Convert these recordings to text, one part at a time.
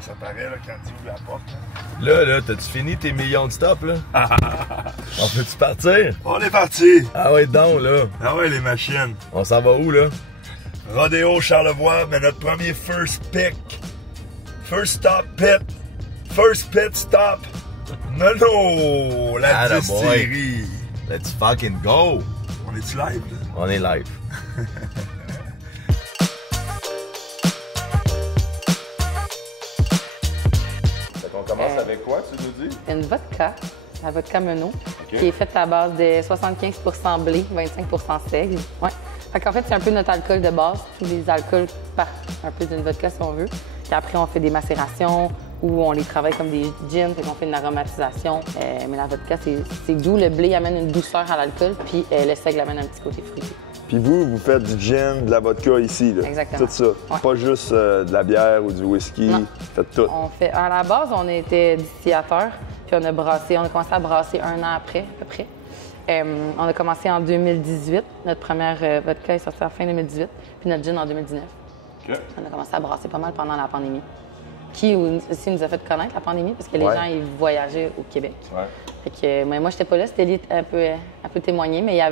Ouais, ça paraît là, quand tu ouvres la porte. Là, t'as-tu fini tes millions de stops, là? On peut-tu partir? On est parti! Ah ouais, donc, là. Ah ouais, les machines. On s'en va où, là? Rodéo Charlevoix, mais notre premier first pick. First stop pit. First pit stop. Nono! La distillerie. Let's fucking go! On est-tu live, là? On est live. On commence avec quoi, tu nous dis? Une vodka, la vodka Menot, qui est faite à base de 75% blé, 25% seigle. Ouais. Fait qu'en fait, c'est un peu notre alcool de base. Tous les alcools partent un peu d'une vodka, si on veut. Puis après, on fait des macérations ou on les travaille comme des gins, fait qu'on fait une aromatisation. Mais la vodka, c'est doux. Le blé amène une douceur à l'alcool, puis le seigle amène un petit côté fruité. Puis vous faites du gin, de la vodka ici, là. Exactement. Tout ça. Ouais. Pas juste de la bière ou du whisky. Non. Faites tout. À la base, on était distillateur, puis on a commencé à brasser un an après, à peu près. On a commencé en 2018. Notre première vodka est sortie en fin 2018, puis notre gin en 2019. OK. On a commencé à brasser pas mal pendant la pandémie, qui aussi nous a fait connaître la pandémie, parce que les gens, ils voyageaient au Québec. Ouais. Fait que, mais moi, j'étais pas là, c'était lié un peu témoigné, mais il y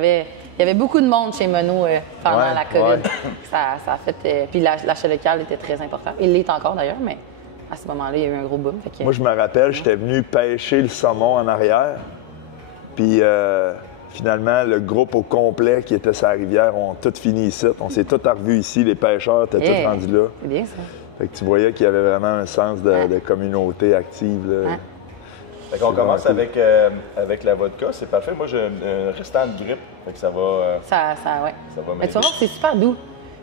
avait beaucoup de monde chez Menot pendant la COVID. Ouais. Ça a fait... puis l'achat local était très important. Il l'est encore, d'ailleurs, mais à ce moment-là, il y a eu un gros boom. Fait que, Moi, je me rappelle, j'étais venu pêcher le saumon en arrière. Puis finalement, le groupe au complet qui était sur la rivière ont tout fini ici. On s'est tous revus ici. Les pêcheurs étaient tous rendus là. C'est bien, ça. Fait que tu voyais qu'il y avait vraiment un sens de communauté active. Là. Fait qu'on commence cool. avec la vodka, c'est parfait. Moi, j'ai un restant de grippe, fait que ça va... Ouais. Ça va Mais tu vas voir, c'est super doux.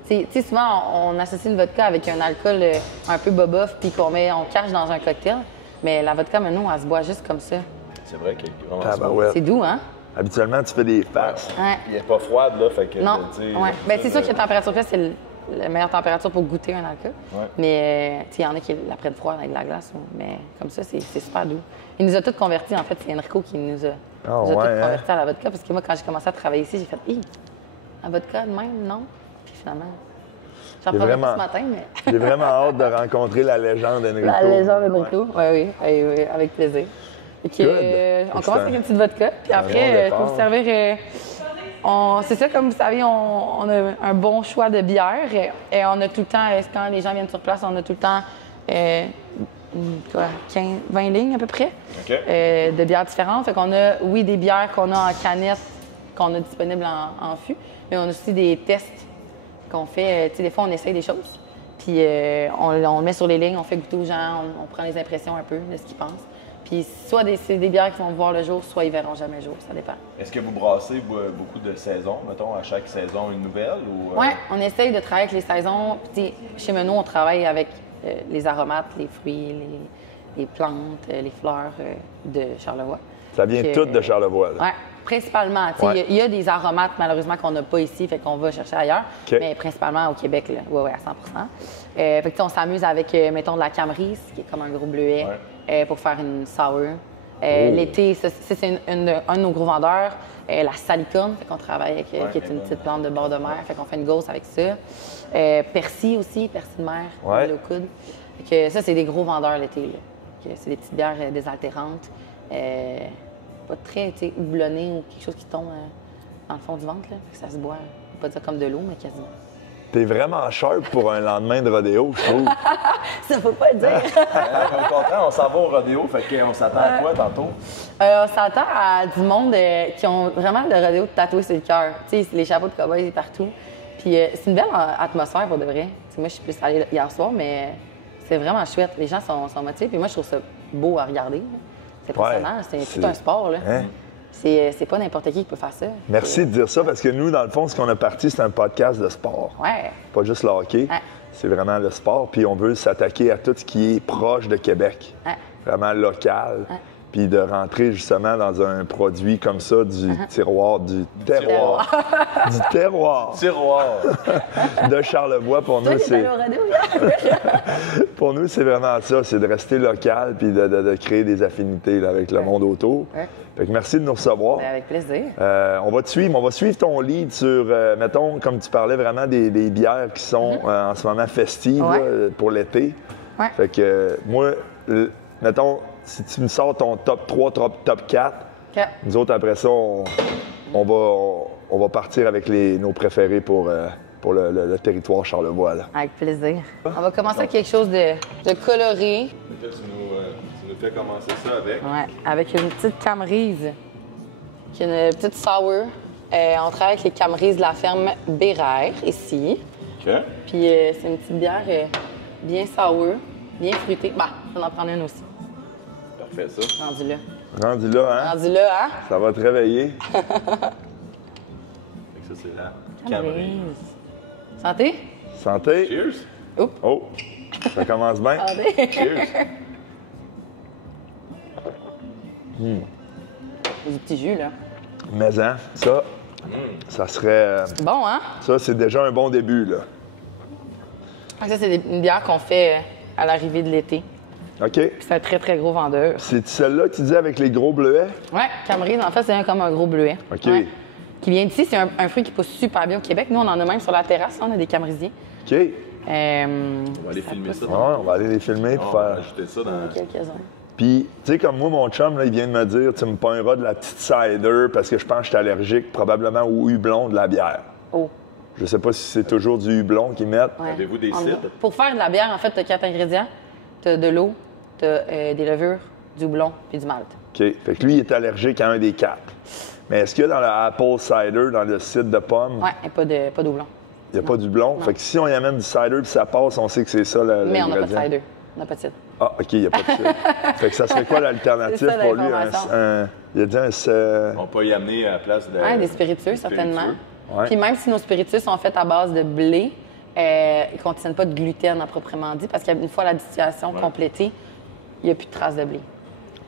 Tu sais, souvent, on associe une vodka avec un alcool un peu bobof, puis on cache dans un cocktail. Mais la vodka, maintenant, elle se boit juste comme ça. C'est vrai qu'elle est vraiment Tabarouette. C'est doux, hein? Habituellement, tu fais des farces. Ouais. Elle n'est pas froide, là, fait que... Non, tu sais, ouais. Ben, c'est sûr que la température là, c'est la meilleure température pour goûter un alcool. Ouais. Mais tu sais, il y en a qui la prennent froide avec de la glace. Mais comme ça, c'est super doux. Il nous a tous convertis, en fait. C'est Enrico qui nous a tous convertis à la vodka. Parce que moi, quand j'ai commencé à travailler ici, j'ai fait « Hi, la vodka de même, non? » Puis finalement, j'en prendrai pas ce matin, mais... J'ai vraiment hâte de rencontrer la légende Enrico. La légende Enrico, oui, avec plaisir. On commence avec une petite vodka, puis après, pour vous servir, c'est ça, comme vous savez, on a un bon choix de bière et on a tout le temps, quand les gens viennent sur place, on a tout le temps 20 lignes à peu près de bières différentes. Fait qu'on a, oui, des bières qu'on a en canette, qu'on a disponibles en fût, mais on a aussi des tests qu'on fait. Tu sais, des fois, on essaye des choses, puis on le met sur les lignes, on fait goûter aux gens, on prend les impressions un peu de ce qu'ils pensent. Puis soit c'est des bières qui vont voir le jour, soit ils verront jamais le jour, ça dépend. Est-ce que vous brassez beaucoup de saisons, mettons, à chaque saison une nouvelle? Ou, Oui, on essaye de travailler avec les saisons. Puis, chez Menot, on travaille avec les aromates, les fruits, les plantes, les fleurs de Charlevoix. Ça vient tout de Charlevoix, là. Oui, principalement. Il y a des aromates, malheureusement, qu'on n'a pas ici, fait qu'on va chercher ailleurs. Mais principalement au Québec, là. Oui, à 100 fait que, on s'amuse avec, mettons, de la camerise, qui est comme un gros bleuet. Pour faire une sour. L'été, c'est un de nos gros vendeurs. La salicorne, fait qu'on travaille avec, qui est une petite plante de bord de mer. Fait qu'on fait une gausse avec ça. Persil aussi, persil de mer, au coude. Fait que ça, c'est des gros vendeurs l'été. C'est des petites bières désaltérantes. Pas très houblonnées ou quelque chose qui tombe dans le fond du ventre. Là. Fait que ça se boit, on peut pas dire comme de l'eau, mais quasiment. T'es vraiment sharp pour un lendemain de rodéo, je trouve. Ça faut pas le dire. Au contraire, on s'en va au rodéo, fait qu'on s'attend à quoi tantôt? On s'attend à du monde qui ont vraiment le rodéo tatoué sur le cœur. Tu sais, les chapeaux de cow-boy partout. Puis c'est une belle atmosphère pour de vrai. T'sais, moi, je suis plus allée hier soir, mais c'est vraiment chouette. Les gens sont motivés. Puis moi, je trouve ça beau à regarder. C'est impressionnant. C'est tout un sport, là. Hein? C'est pas n'importe qui peut faire ça. Merci de dire ça, parce que nous, dans le fond, ce qu'on a parti, c'est un podcast de sport. Ouais. Pas juste le hockey. Ouais. C'est vraiment le sport. Puis on veut s'attaquer à tout ce qui est proche de Québec. Ouais. Vraiment local. Ouais. Puis de rentrer justement dans un produit comme ça, du terroir. Du terroir. De Charlevoix, pour nous, c'est... Pour nous, c'est vraiment ça. C'est de rester local puis de créer des affinités là, avec le monde autour. Ouais. Fait que merci de nous recevoir. Avec plaisir. On va te suivre. On va suivre ton lead sur, mettons, comme tu parlais, vraiment des bières qui sont en ce moment festives là, pour l'été. Ouais. Fait que moi, mettons, si tu me sors ton top 3, top 4, OK. nous autres, après ça, on va partir avec nos préférés pour le territoire Charlevoix. Là. Avec plaisir. On va commencer avec quelque chose de coloré. Là, tu nous fais commencer ça avec. Ouais, avec une petite Camerise, qui est une petite sour. On travaille avec les Camerises de la ferme Bérère, ici. OK. Puis c'est une petite bière bien sour, bien fruitée. Bah, on en prendre une aussi. Parfait, ça. Rendu là. Rendu là, hein? Rendu là, hein? Ça va te réveiller. Fait que ça, c'est la Camerise. Santé? Santé. Cheers! Oups. Oh, ça commence bien. Santé. Cheers! Du petit jus, là. Mais hein, ça serait... Bon, hein? ça, c'est déjà un bon début, là. Ça, c'est une bière qu'on fait à l'arrivée de l'été. OK. Puis c'est un très, très gros vendeur. C'est celle-là que tu dis avec les gros bleuets? Ouais, Camerise, en fait, c'est comme un gros bleuet. OK. Ouais. Qui vient d'ici, c'est un fruit qui pousse super bien au Québec. Nous, on en a même sur la terrasse, on a des camerisiers. OK. On va aller filmer ça. Ouais, on va aller les filmer pour On va faire... ajouter ça dans... Quelques-uns. Puis, tu sais, comme moi, mon chum, là, il vient de me dire, tu me pogneras de la petite cider parce que je pense que je suis allergique probablement au hublon de la bière. Oh. Je sais pas si c'est toujours du hublon qu'ils mettent. Ouais. Avez-vous des On cidres? a- Pour faire de la bière, en fait, tu as 4 ingrédients. Tu as de l'eau, tu as des levures, du houblon puis du malt. OK. Fait que lui, il est allergique à un des 4. Mais est-ce qu'il y a dans le apple cider, dans le cidre de pomme, Ouais, et pas de houblon. il n'y a pas du blond? Fait que si on y amène du cider puis ça passe, on sait que c'est ça Mais on n'a pas de l'ingrédient. cider. On n'a pas de cidre. Ah, OK, il n'y a pas de cidre. Fait que ça serait quoi l'alternative C'est ça, pour lui? l'information. Il a dit On peut y amener à la place de... Ouais, des spiritueux, certainement. Ouais. Puis même si nos spiritueux sont faits à base de blé, ils ne contiennent pas de gluten à proprement dit, parce qu'une fois la distillation complétée, il n'y a plus de traces de blé.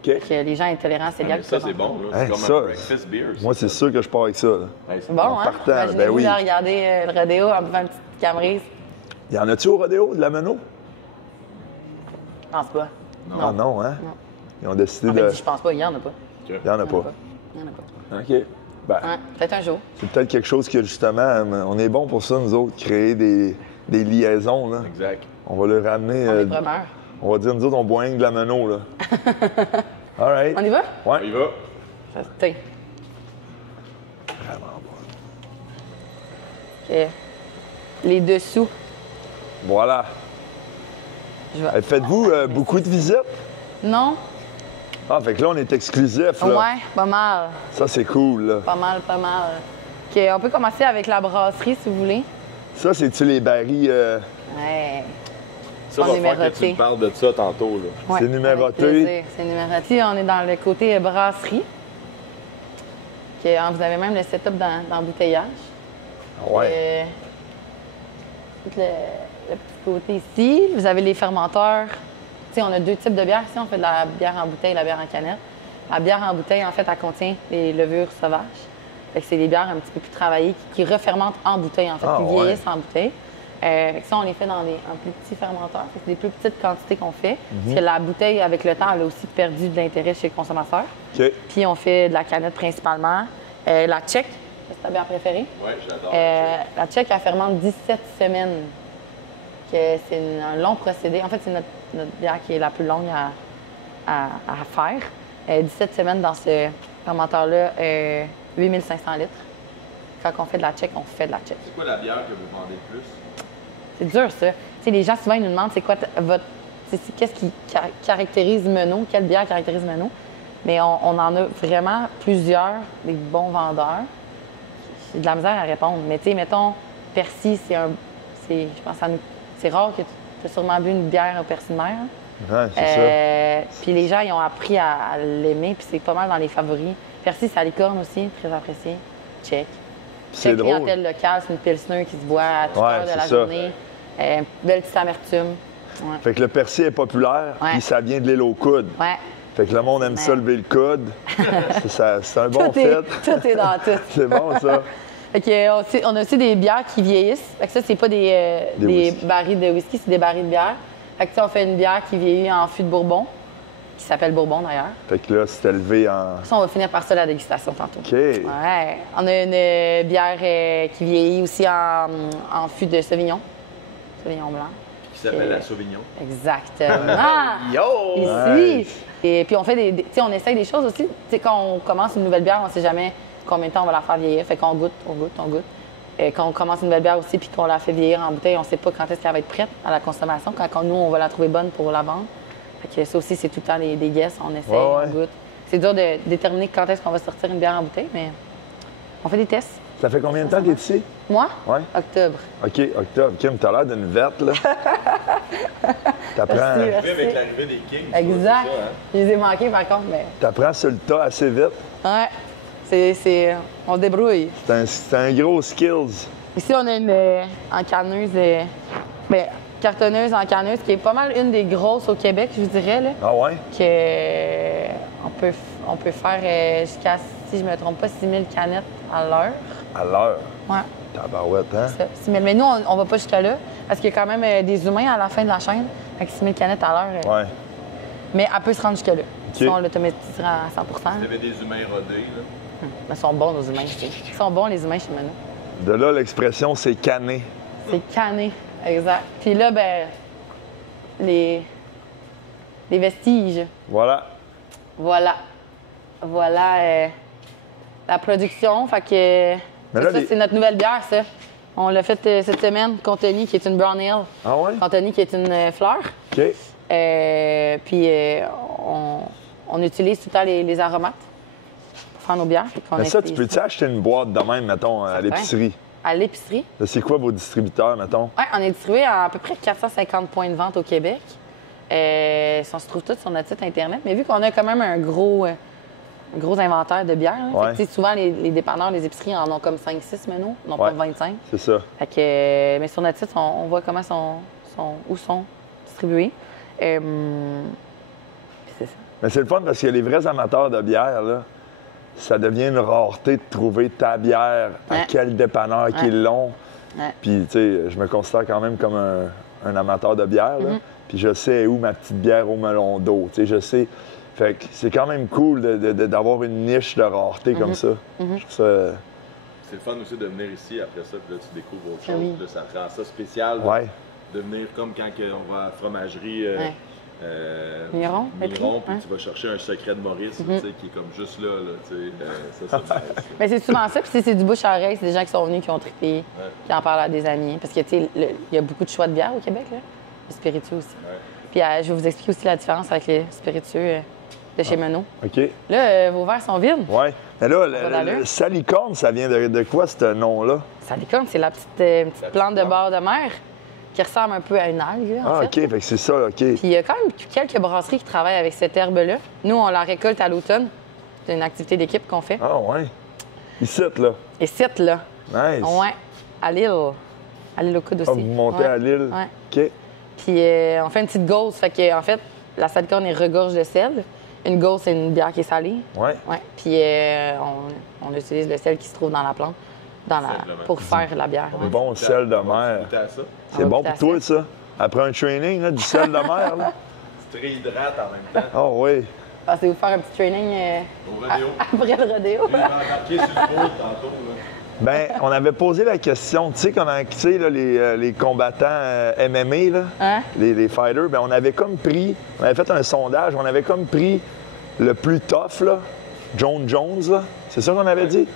OK. Donc, les gens intolérants, c'est Mais ça, c'est bon. là. Hey, C'est comme ça, un breakfast beer. ça. Moi, c'est sûr que je pars avec ça. là. Hey, c'est Bon, hein? partant, Imaginez-vous ben oui. de regarder le rodéo en buvant une petite Camerise. Y en a-tu au rodéo de la Meno? Je pense pas. Ah non, hein? Non. Ils ont décidé En de... fait, je pense pas, il n'y en a pas. Il n'y en a pas. Il n'y en a pas. OK. Ben, Ouais, peut-être un jour. c'est peut-être quelque chose que, justement, on est bon pour ça, nous autres, créer des liaisons, là. Exact. On va leur ramener... On est primeurs. on va dire, nous autres, on boit rien que de la Meno, là. All right. On y va? Ouais. On y va. Tiens. OK. Les dessous. Voilà. Je vais... Faites-vous beaucoup de visites? Non? Ah, fait que là, on est exclusif, là. Ouais, pas mal. Ça, c'est cool, là. Pas mal, pas mal. OK, on peut commencer avec la brasserie, si vous voulez. Ça, c'est-tu les barils... Ouais. Ça On va est faire que tu numéroté. me parles de ça tantôt. Là. Ouais, C'est numéroté. avec plaisir. C'est numéroté. On est dans le côté brasserie. OK, vous avez même le setup d'embouteillage. Ouais. Tout le petit côté ici. Vous avez les fermenteurs. Tu sais, on a 2 types de bières ici. On fait de la bière en bouteille et la bière en canette. La bière en bouteille, en fait, elle contient des levures sauvages. Fait que c'est des bières un petit peu plus travaillées qui refermentent en bouteille, en fait, Ah, qui ouais. vieillissent en bouteille. Fait que ça, on les fait dans un plus petit fermenteur. Fait que c'est des plus petites quantités qu'on fait. Parce que la bouteille, avec le temps, elle a aussi perdu de l'intérêt chez le consommateur. OK. Puis on fait de la canette principalement. La tchèque, c'est ta bière préférée. Oui, j'adore. La tchèque, elle fermente 17 semaines. Que c'est un long procédé. En fait, c'est notre bière qui est la plus longue à faire. 17 semaines dans ce fermenteur-là, 8500 litres. Quand on fait de la tchèque, on fait de la tchèque. C'est quoi la bière que vous vendez le plus? C'est dur, ça. Tu sais, les gens, souvent, ils nous demandent c'est quoi votre. Qu'est-ce qui caractérise Menot, quelle bière caractérise Menot. Mais on en a vraiment plusieurs, des bons vendeurs. J'ai de la misère à répondre. Mais tu sais, mettons, Percy, je pense à nous. C'est rare que tu as sûrement bu une bière au persil de mer. Ouais, c'est ça. Puis les gens, ils ont appris à l'aimer, puis c'est pas mal dans les favoris. Percy, c'est à licorne aussi, très apprécié. Check. C'est drôle. Clientèle locale, c'est une pilsner qui se boit à toute Ouais, heure de la c'est ça. journée. Belle petite amertume. Ouais. Fait que le persil est populaire, Ouais. puis ça vient de l'île au coude. Ouais. Fait que le monde aime ça Ouais. lever le coude. C'est un bon Tout est, fait. tout est dans tout. C'est bon, ça. Fait que, on a aussi des bières qui vieillissent. Fait que ça, c'est pas des whisky. barils de whisky, c'est des barils de bière. Fait que, tu sais, on fait une bière qui vieillit en fût de Bourbon, qui s'appelle Bourbon d'ailleurs. Fait que là, c'était levé en... Ça, on va finir par ça, la dégustation tantôt. OK. Ouais. On a une bière qui vieillit aussi en fût de Sauvignon. Sauvignon blanc. Qui s'appelle la Sauvignon. Exactement! Yo! Ici! Nice. Et puis on fait tu sais, on essaye des choses aussi. Tu sais, quand on commence une nouvelle bière, on sait jamais combien de temps on va la faire vieillir. Fait qu'on goûte. Et quand on commence une nouvelle bière aussi, puis qu'on la fait vieillir en bouteille, on sait pas quand est-ce qu'elle va être prête à la consommation, quand nous, on va la trouver bonne pour la vendre. Fait que ça aussi, c'est tout le temps des guesses. On essaye, Ouais. on goûte. C'est dur de déterminer quand est-ce qu'on va sortir une bière en bouteille, mais on fait des tests. Ça fait combien de temps que t'es ici? Moi? Ouais. Octobre. OK, octobre. Kim, t'as l'air d'une verte, là. T'apprends, Merci. Avec l'arrivée des Kings. Exact. c'est ça, hein? Je les ai manqués, par contre, mais... t'apprends sur le tas assez vite. Ouais. On se débrouille. C'est un gros skills. Ici, on a une encanneuse, cartonneuse encanneuse, qui est pas mal une des grosses au Québec, je vous dirais, là. Ah ouais? On peut faire jusqu'à, si je me trompe pas, 6000 canettes à l'heure. À l'heure. Ouais, Tabarouette, hein? ça, 6000. Mais nous, on va pas jusqu'à là, parce qu'il y a quand même des humains à la fin de la chaîne. Fait que 6000 canettes à l'heure. Ouais. Mais elle peut se rendre jusqu'à là. Si on l'automatisera à 100 Il y avait des humains rodés, là. Mais ils sont bons, nos humains. Ils sont bons, les humains, chez Manu. De là, l'expression, c'est canné. C'est canné, exact. Puis là, ben, les vestiges. Voilà. Voilà la production. Fait que Mais là, ça, c'est notre nouvelle bière, ça. On l'a faite cette semaine, Contony, qui est une brown ale. Ah ouais? Contony, qui est une fleur. OK. Puis on utilise tout le temps les aromates pour faire nos bières. Mais ça, tu peux-tu acheter une boîte de même, mettons, à l'épicerie? À l'épicerie. Là, c'est quoi vos distributeurs, mettons? Oui, on est distribué à peu près 450 points de vente au Québec. On se trouve tous sur notre site Internet. Mais vu qu'on a quand même un gros inventaire de bières, là, Ouais. fait que, souvent les dépanneurs, les épiceries en ont comme 5-6 menus, non pas 25. C'est ça. Fait que, mais sur notre site, on voit comment où sont distribués. C'est ça. Mais c'est le fun parce que les vrais amateurs de bière, là, ça devient une rareté de trouver ta bière, à Ouais. quel dépanneur qu'ils l'ont. Ouais. Puis, tu sais, je me considère quand même comme un amateur de bière, Mm-hmm. là. Puis je sais où ma petite bière au melon d'eau. Tu sais, je sais. Fait que c'est quand même cool d'avoir une niche de rareté comme ça. Je trouve ça. C'est le fun aussi de venir ici, après ça, puis là, tu découvres autre Ah chose. oui. Puis là, ça rend ça spécial. Ouais. De venir comme quand on va à la fromagerie Ouais. Miron, puis ouais. tu vas chercher un secret de Maurice, tu sais, qui est comme juste là, tu sais. Ça, c'est nice. Mais c'est souvent ça. Puis si c'est du bouche à oreille, c'est des gens qui sont venus, qui ont trippé, qui en parlent à des amis. Parce que, tu sais, il y a beaucoup de choix de bière au Québec, là. Les spiritueux aussi. Ouais. Puis je vais vous expliquer aussi la différence avec les spiritueux de chez Menot. OK. Là, vos verres sont vides. Ouais. Mais là, va d'allure. le salicorne, ça vient de quoi, ce nom-là? Ça déconne, c'est la petite plante de bord de mer qui ressemble un peu à une algue, là, en Ah, fait. OK. Fait que c'est ça, OK. Puis il y a quand même quelques brasseries qui travaillent avec cette herbe-là. Nous, on la récolte à l'automne. C'est une activité d'équipe qu'on fait. Ah, ouais. Ici, là. Et cette, là, Nice. ouais, à l'île. À l'île aux Coudes aussi. Ah, vous montez Ouais. à l'île. Ouais. OK. Puis on fait une petite gauze. Fait que, en fait, la salicorne est regorge de sel. Une gauze, c'est une bière qui est salée. Ouais. Ouais. Puis on utilise le sel qui se trouve dans la plante Simplement. pour faire la bière. Un ouais. bon sel de mer. Goûter à ça. C'est va bon goûter pour à toi, ça? Après un training, là, du sel de mer, là? Tu te réhydrates en même temps. Ah, oui. Pensez-vous faire un petit training Au rodéo. après le rodéo? Lui, il va embarquer sur le foot tantôt, là. Ben, on avait posé la question, tu sais, comment, tu sais, là, les combattants MMA, là, Hein? les fighters, ben, on avait fait un sondage, on avait comme pris le plus tough, là, John Jones, là. C'est ça qu'on avait dit?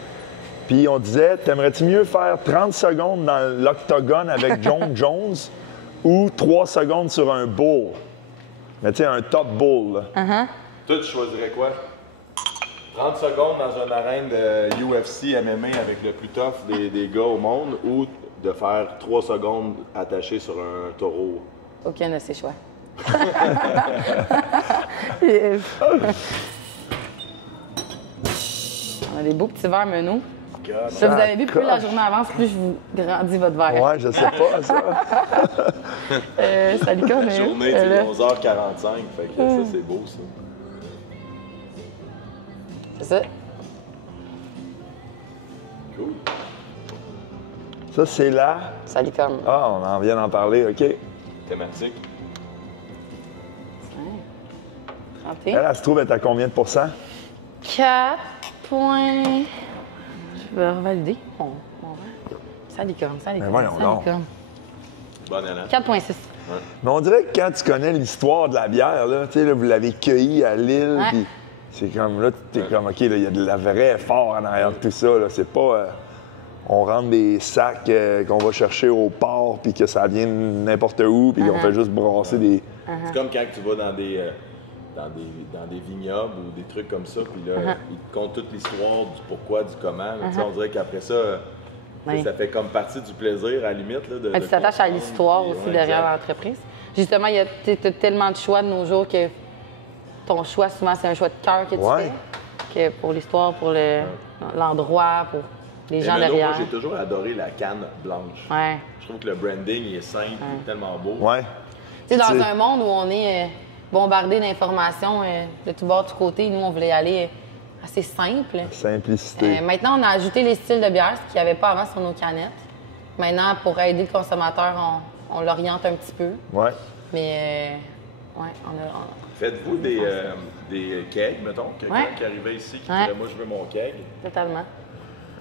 Puis on disait, t'aimerais-tu mieux faire 30 secondes dans l'octogone avec John Jones ou 3 secondes sur un bull? Mais tu sais, un top bull, là. Toi, tu choisirais quoi? 30 secondes dans une arène de UFC MMA avec le plus tough des gars au monde ou de faire 3 secondes attaché sur un taureau? Aucun de ces choix. On a des beaux petits verres Menot. Ça, vous avez vu, plus la journée avance, plus je vous grandis votre verre. Ouais, je sais pas, ça. Salut, comme Journée, c'est 11h45, fait que ça, c'est beau, ça. C'est ça. Cool. Ça, c'est là. Salut, comme. Ah, on en vient d'en parler, OK. Thématique. 31. Elle se trouve être à combien de pourcents? 4 points. Je vais revalider mon verre. Salut, comme. Salut, Ben comme. voyons donc. Bonne année. 4,6. Mais on dirait que quand tu connais l'histoire de la bière, là, tu sais, là, vous l'avez cueillie à l'île, puis c'est comme là, t'es comme, OK, il y a de la vraie effort en arrière de tout ça. Là. C'est pas. On rentre des sacs qu'on va chercher au port, puis que ça vient n'importe où, puis qu'on fait juste brasser des. C'est comme quand tu vas dans des vignobles ou des trucs comme ça, puis là, ils te content toute l'histoire du pourquoi, du comment. Là, on dirait qu'après ça, ça fait comme partie du plaisir, à la limite. Là, tu t'attaches à l'histoire aussi derrière l'entreprise. Justement, tu as tellement de choix de nos jours que ton choix, souvent, c'est un choix de cœur que tu fais. Que pour l'histoire, pour l'endroit, pour les gens derrière. Moi, j'ai toujours adoré la canne blanche. Ouais. Je trouve que le branding il est simple, il est tellement beau. Ouais. Tu sais, dans un monde où on est bombardé d'informations de tous bords, de tous côtés, nous, on voulait y aller assez simple. Simplicité. Maintenant, on a ajouté les styles de bière, ce qu'il n'y avait pas avant sur nos canettes. Maintenant, pour aider le consommateur, on l'oriente un petit peu. Ouais. Mais, on a... Faites-vous des kegs, mettons, quelqu'un qui arrivait ici, qui disait « Moi, je veux mon keg ». Totalement.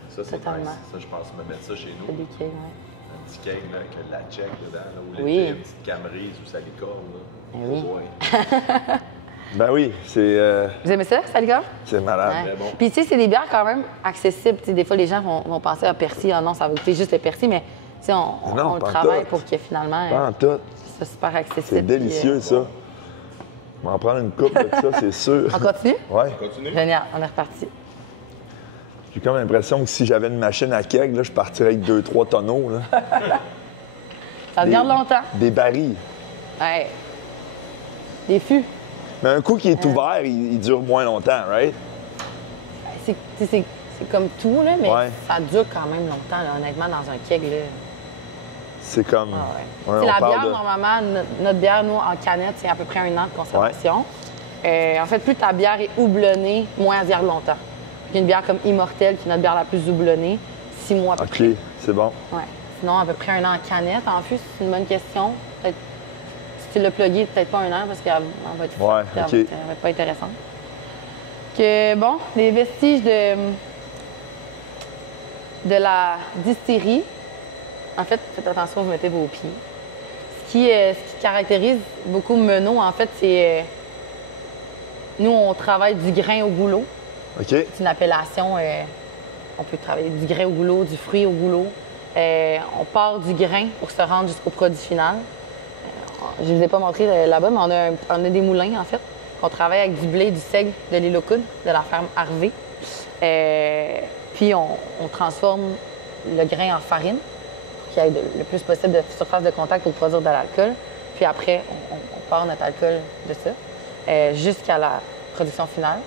Ça, c'est nice. Ça, je pense me mettre ça chez nous. Des kegs, Un petit keg, là, avec de la check dedans, là, ou une petite camerise ou salicorne, là. Oui. Ben oui, c'est... Vous aimez ça, salicorne? C'est malade. Ouais. Bon. Puis, tu sais, c'est des bières quand même accessibles. T'sais, des fois, les gens vont penser à Persil. Ah non, ça va goûter juste le Persil, mais on le travaille pour que finalement, c'est super accessible. C'est délicieux, ça. On va en prendre une coupe de ça, c'est sûr. On continue? Oui. Génial, on est reparti. J'ai comme l'impression que si j'avais une machine à keg, là, je partirais avec 2-3 tonneaux. Là. Ça se garde longtemps. Des barils. Ouais. Des fûts. Mais un coup qui est ouvert, il dure moins longtemps, right? C'est comme tout, là, mais ça dure quand même longtemps, là, honnêtement, dans un keg. Là. C'est comme... Ouais, la bière, normalement, notre bière, nous, en canette, c'est à peu près 1 an de conservation. En fait, plus ta bière est houblonnée, moins elle se garde longtemps. Une bière comme Immortel, qui est notre bière la plus houblonnée, 6 mois à peu près. OK, c'est bon. Ouais. Sinon, à peu près 1 an en canette. En plus, c'est une bonne question. Peut-être, si tu l'as plugué, peut-être pas 1 an, parce qu'elle va être elle va être pas intéressante. Que, bon, les vestiges de la distillerie. En fait, faites attention, vous mettez vos pieds. Ce qui caractérise beaucoup Menot, en fait, c'est... nous, on travaille du grain au goulot. OK. C'est une appellation... on peut travailler du grain au goulot, du fruit au goulot. On part du grain pour se rendre jusqu'au produit final. Je ne vous ai pas montré là-bas, mais on a des moulins, en fait. On travaille avec du blé, du seigle de l'île aux Coudes, de la ferme Harvey. Puis, on transforme le grain en farine, pour qu'il y ait le plus possible de surface de contact pour produire de l'alcool. Puis après, on part notre alcool de ça jusqu'à la production finale.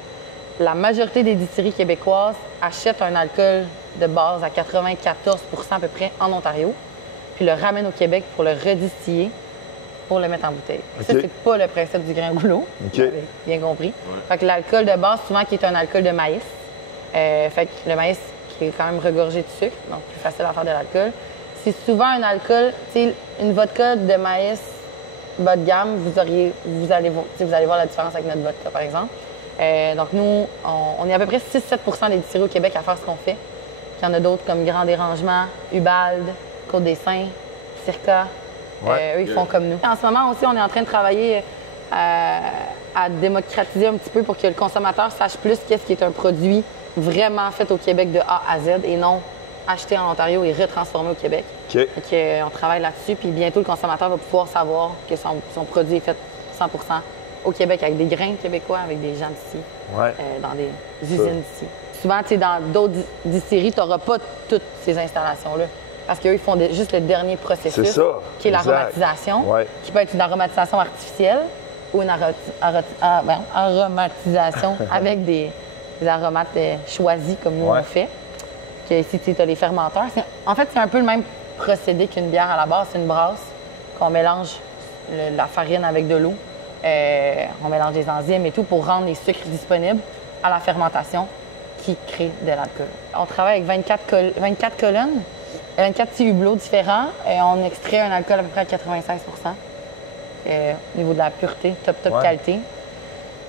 La majorité des distilleries québécoises achètent un alcool de base à 94 % à peu près en Ontario, puis le ramènent au Québec pour le redistiller pour le mettre en bouteille. Okay. Ça, c'est pas le principe du grain goulot. OK. Vous avez bien compris. Ouais. Fait que l'alcool de base, souvent, qui est un alcool de maïs. Fait que le maïs qui est quand même regorgé de sucre, donc plus facile à faire de l'alcool. C'est souvent un alcool, tu sais, une vodka de maïs bas de gamme, vous allez voir la différence avec notre vodka, par exemple. Donc, nous, on est à peu près 6-7 % des distilleries au Québec à faire ce qu'on fait. Puis, il y en a d'autres comme Grand Dérangement, Ubalde, Côte-des-Saints, Circa. Eux, ils font comme nous. En ce moment aussi, on est en train de travailler à démocratiser un petit peu pour que le consommateur sache plus qu'est-ce qui est un produit vraiment fait au Québec de A à Z et non acheté en Ontario et retransformé au Québec. Okay. Donc, on travaille là-dessus. Puis bientôt, le consommateur va pouvoir savoir que son produit est fait 100 % au Québec avec des grains québécois, avec des gens d'ici, dans des usines d'ici. Souvent, tu sais, dans d'autres distilleries, tu n'auras pas toutes ces installations-là. Parce qu'eux, ils font juste le dernier processus, qui est l'aromatisation, qui peut être une aromatisation artificielle ou une aromatisation avec des aromates choisis, comme nous on fait. Que ici, tu as les fermenteurs. En fait, c'est un peu le même procédé qu'une bière à la base. C'est une brasse qu'on mélange la farine avec de l'eau. On mélange des enzymes et tout pour rendre les sucres disponibles à la fermentation qui crée de l'alcool. On travaille avec 24 colonnes, 24 petits hublots différents. On extrait un alcool à peu près à 96 % au niveau de la pureté, top qualité.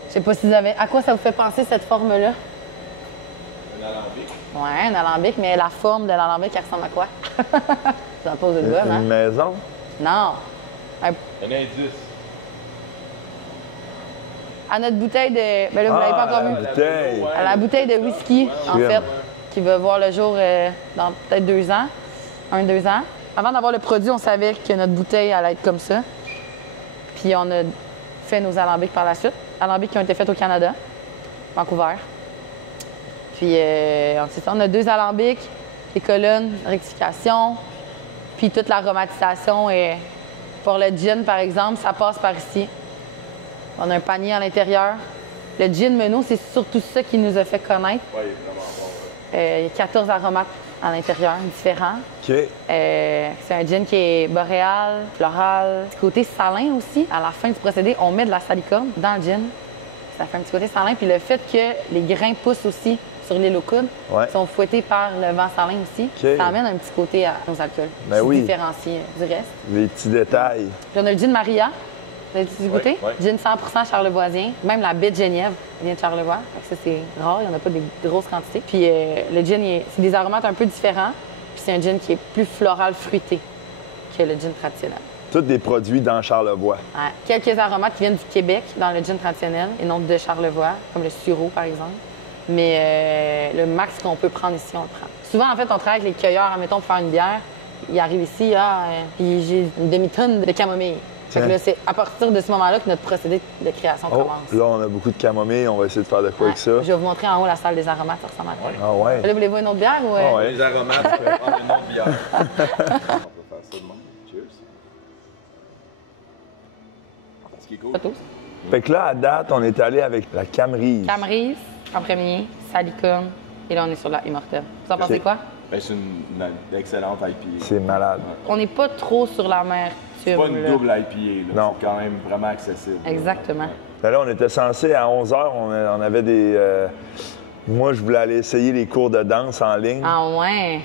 Je sais pas si vous avez... À quoi ça vous fait penser, cette forme-là? Un alambic. Oui, un alambic, mais la forme de l'alambic, elle ressemble à quoi? Ça pose une bonne, hein? Une maison? Non. Un indice. À notre bouteille de... Ben là, vous l'avez pas encore vu. Bouteille. À la bouteille de whisky, en fait, qui va voir le jour dans peut-être 2 ans. 1-2 ans. Avant d'avoir le produit, on savait que notre bouteille allait être comme ça. Puis on a fait nos alambics par la suite. Alambics qui ont été faits au Canada, Vancouver. Puis ensuite, on a 2 alambics, les colonnes, rectification, puis toute l'aromatisation. Et pour le gin, par exemple, ça passe par ici. On a un panier à l'intérieur. Le gin Menot, c'est surtout ça qui nous a fait connaître. Oui, vraiment bon. Il y a 14 aromates à l'intérieur, différents. OK. C'est un gin qui est boréal, floral. Petit côté salin aussi. À la fin du procédé, on met de la salicorne dans le gin. Ça fait un petit côté salin. Puis le fait que les grains poussent aussi sur l'île aux coudes, sont fouettés par le vent salin aussi, ça amène un petit côté à nos alcools. Ben oui. Différencié du reste. Les petits détails. Puis on a le gin Maria. Vous avez goûté? Oui. Gin 100% charlevoisien. Même la baie de Genièvre vient de Charlevoix. Ça, c'est rare. Il n'y en a pas des grosses quantités. Puis le gin, c'est des aromates un peu différents. Puis c'est un gin qui est plus floral, fruité que le gin traditionnel. Tous des produits dans Charlevoix. Ouais. Quelques aromates qui viennent du Québec dans le gin traditionnel et non de Charlevoix, comme le sureau, par exemple. Mais le max qu'on peut prendre ici, on le prend. Souvent, en fait, on travaille avec les cueilleurs. Admettons, pour faire une bière. Ils arrivent ici, puis j'ai une demi-tonne de camomille. Fait que là, c'est à partir de ce moment-là que notre procédé de création commence. Là, on a beaucoup de camomille. On va essayer de faire de quoi avec ça. Je vais vous montrer en haut la salle des aromates. Ça ressemble à quoi. Ah ouais? Là, voulez-vous une autre bière ou... Les aromates, on peut prendre une autre bière. On peut faire ça de même. Cheers. Ce qui est cool. Fait que là, à date, on est allé avec la Camerise. Camerise en premier, Salicum, et là, on est sur la Immortelle. Vous en pensez quoi? Ben, c'est une excellente IPA. C'est malade. On n'est pas trop sur l'amertume. C'est pas une là. double IPA. Là. Non. C'est quand même vraiment accessible. Exactement. Ben là, on était censé, à 11 h, on avait des... moi, je voulais aller essayer les cours de danse en ligne. Ah ouais?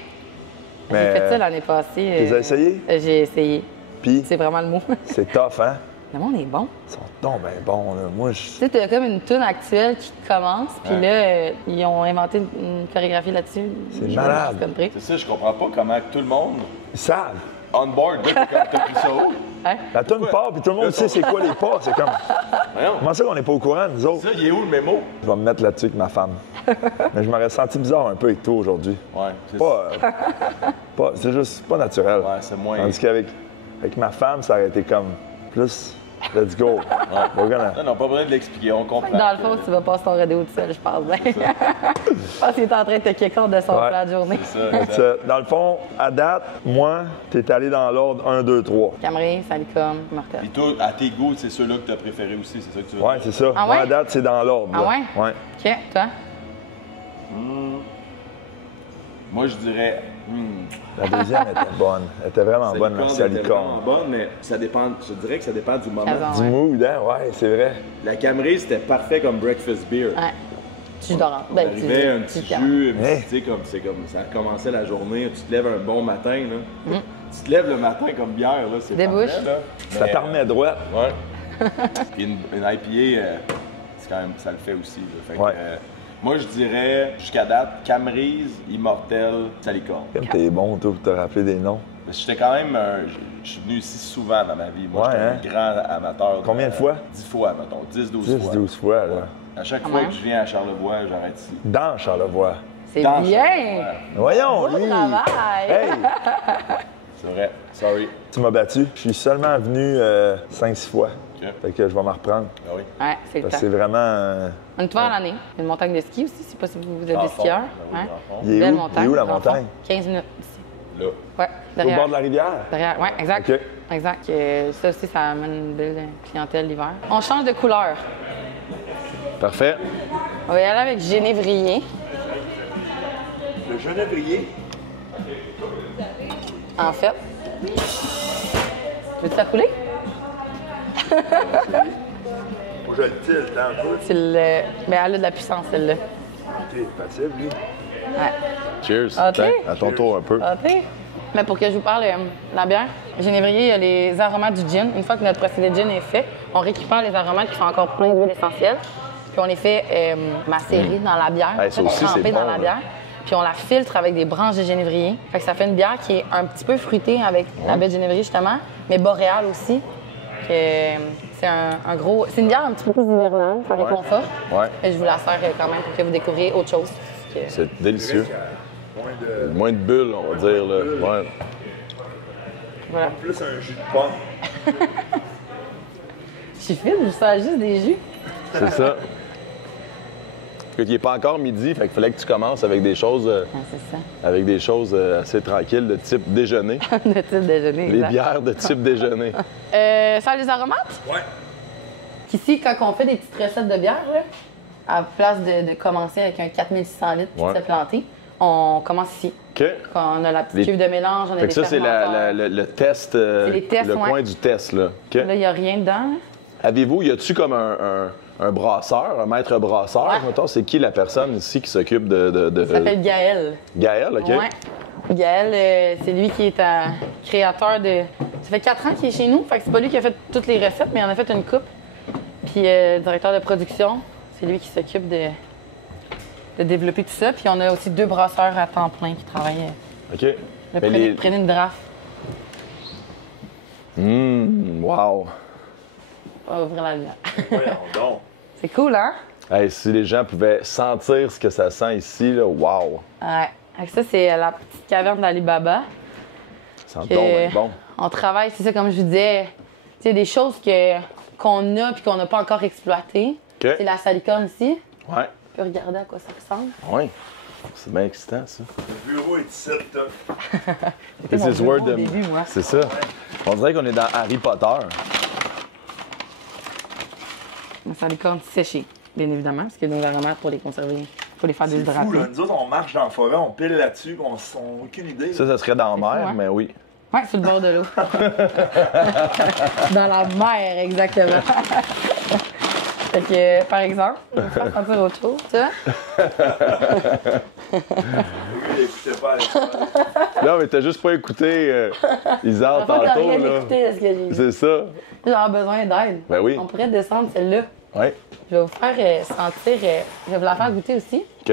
Mais, J'ai fait ça l'année passée. Tu les as essayés? J'ai essayé. Puis, C'est vraiment le mot. c'est tough, hein? Le monde est bon. Ils sont donc ben bons, là. Moi, je... Tu sais, t'as comme une tune actuelle qui commence, puis là, ils ont inventé une chorégraphie là-dessus. C'est Je malade. me suis compris. C'est ça, je comprends pas comment tout le monde, Ils savent. on board, là, t'as pris ça haut. Hein? La tune part, puis tout le monde sait c'est quoi les pas. C'est comme... Voyons. Comment ça qu'on n'est pas au courant, nous autres? Ça, il est où le mémo? Je vais me mettre là-dessus avec ma femme. Mais je m'aurais senti bizarre un peu avec toi aujourd'hui. Ouais, c'est Pas, c'est juste pas naturel. Ouais, c'est moins. Tandis qu'avec avec ma femme, ça aurait été comme plus let's go. We're gonna- Non, pas besoin de l'expliquer, on comprend. Dans le fond, tu vas passer ton rodéo tout seul, je pense bien. Je pense qu'il est en train de te kicker de son Ouais. plan de journée. C'est ça, Fait exact. que, dans le fond, à date, moi, t'es allé dans l'ordre 1, 2, 3. Cameroun, Salicum, Mortel. Et toi, à tes goûts, c'est ceux-là que tu as préférés aussi, c'est ça que tu veux Ouais, dire? c'est ça. Ah Moi, ouais? à date, c'est dans l'ordre. Ah là. ouais? Ouais. OK, toi? Moi, je dirais. La deuxième était bonne. Elle était vraiment bonne, la Salicorne était vraiment salicorne. bonne, mais ça dépend, je dirais que ça dépend du moment. Cason. Du Ouais. mood, hein? Ouais, c'est vrai. La Camerise, c'était parfait comme breakfast beer. Ouais. Tu dors. On Ben, arrivait, un petit jus, un Hey. petit, tu sais, comme, c'est comme, ça commençait la journée, tu te lèves un bon matin, là. Mm. Tu te lèves le matin comme bière, là, c'est Débouche. parfait, là. Ça Mais, t'en remet droite. Ouais. Puis une IPA, c'est quand même, ça le fait aussi, là. Fait que, Ouais. moi, je dirais, jusqu'à date, Camerise, Immortel, Salicorne. Comme t'es bon, toi, pour te rappeler des noms. Parce que j'étais quand même, je suis venu ici souvent dans ma vie. Moi, Ouais, j'étais un grand amateur. Combien de fois? 10 fois, mettons. 10-12 fois. 10-12 fois, là. À chaque Quand fois même. que je viens à Charlevoix, j'arrête ici. Dans Charlevoix. C'est Dans bien! Charlevoix. Voyons, Bon lui! travail! Hey! C'est vrai. Sorry. Tu m'as battu. Je suis seulement venu 5-6 fois. OK. Fait que je vais m'en reprendre. Ah oui. Ouais, c'est le Parce temps. que c'est vraiment... On est ouvert à l'année. Il y a une montagne de ski aussi, je sais pas si vous êtes des Grand fond. skieurs. Ben oui, Hein? grand fond. Il est Belle où? montagne. Il est où, la grand montagne? fond. 15 minutes d'ici. Là. Ouais, Au derrière. bord de la rivière? Derrière, ouais, exact. OK. Exact. Ça aussi, ça amène une belle clientèle l'hiver. On change de couleur. Parfait. On va y aller avec génévrier. Le genévrier. En fait. Veux-tu la couler? Faut que je le tilte un peu. C'est le... Mais elle a de la puissance, celle-là. OK, facile, lui. Ouais. Cheers. OK. Tiens, à ton tour un peu. OK. Mais pour que je vous parle de la bière, génévrier, il y a les aromates du gin. Une fois que notre procédé de gin est fait, on récupère les aromates qui sont encore pleins d'huile essentielle. Puis on les fait macérer dans la bière, Hey, ça aussi, tremper c'est dans bon, la là. bière. Puis on la filtre avec des branches de génévrier. Fait que ça fait une bière qui est un petit peu fruitée avec la baie de génévrier, justement, mais boréale aussi. C'est un gros. C'est une bière un petit peu plus hivernale, ça réconfort. Ouais. Et je vous la sers quand même pour que vous découvriez autre chose. C'est délicieux. Moins de bulles, on va dire. Là. Ouais. Voilà. En plus, un jus de pomme. Je suis fine, je sers juste des jus. C'est ça. Il n'est pas encore midi, fait qu'il fallait que tu commences avec des choses, C'est ça. avec des choses assez tranquilles de type déjeuner. De type déjeuner. Les bières de type déjeuner. Ça a les aromates? Ouais. Ici, quand on fait des petites recettes de bière, là, à place de commencer avec un 4600 litres puis de se planter, on commence ici. OK. Quand on a la petite cuve de mélange, on a Fait que des ça, c'est fermenteurs. le test, les tests, le ouais. coin du test. Là. OK. Là, il n'y a rien dedans. Là. Avez-vous, y a-tu comme un brasseur, un maître brasseur? Ouais. Mettons, c'est qui la personne ici qui s'occupe de... Ça s'appelle Gaël. Gaël, OK? Ouais. Gaël, c'est lui qui est créateur de... Ça fait 4 ans qu'il est chez nous, fait que c'est pas lui qui a fait toutes les recettes, mais il en a fait une coupe. Puis directeur de production, c'est lui qui s'occupe de développer tout ça. Puis on a aussi 2 brasseurs à temps plein qui travaillent. OK. Prenez une draft. Wow! On va ouvrir la lumière. Voyons donc. C'est cool, hein? Hey, si les gens pouvaient sentir ce que ça sent ici, là, wow! Ouais. Fait que ça, c'est la petite caverne d'Ali Baba. Ça sent donc bon. On travaille, c'est ça, comme je vous disais, tu sais, des choses qu'on a puis qu'on n'a pas encore exploitées. OK. C'est la salicone ici. Ouais. Tu peux regarder à quoi ça ressemble. Ouais. C'est bien excitant, ça. Le bureau est ici, là. This mon is bureau where au début, moi. C'est ça. On dirait qu'on est dans Harry Potter. La salicone séchée, bien évidemment, parce que nos aromates pour les conserver, pour les faire C'est fou, déshydrater. là. Nous autres, on marche dans la forêt, on pile là-dessus, on n'a aucune idée. Ça serait dans la mer, fou, hein? mais oui. Ouais, sur le bord de l'eau. Dans la mer, exactement. Fait que, par exemple, je vais vous faire sentir autre chose, ça. Oui, écoutez pas. Non, mais t'as juste pas écouté Isard En fait, t'as tantôt, rien là. écouté de ce que j'ai dit. C'est ça. J'ai besoin d'aide. Ben oui. On pourrait descendre celle-là. Ouais. Je vais vous faire sentir, je vais vous la faire goûter aussi, OK.